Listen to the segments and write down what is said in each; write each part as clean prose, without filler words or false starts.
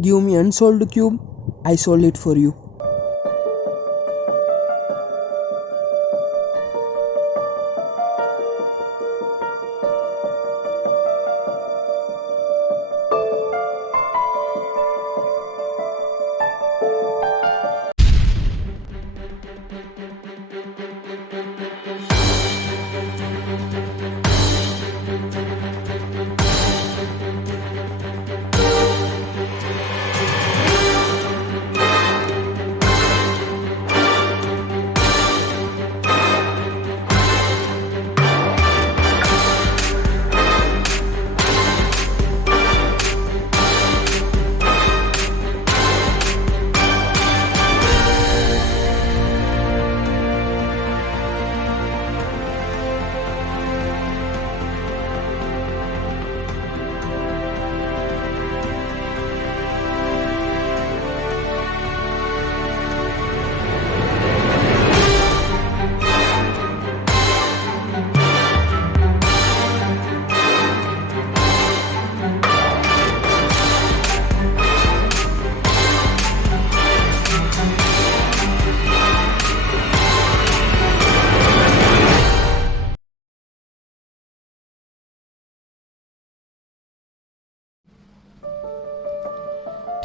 Give me unsolved cube, I solve it for you.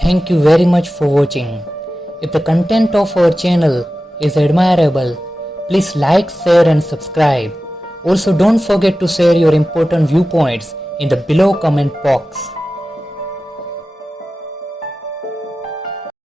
Thank you very much for watching. If the content of our channel is admirable, please like, share and subscribe. Also don't forget to share your important viewpoints in the below comment box.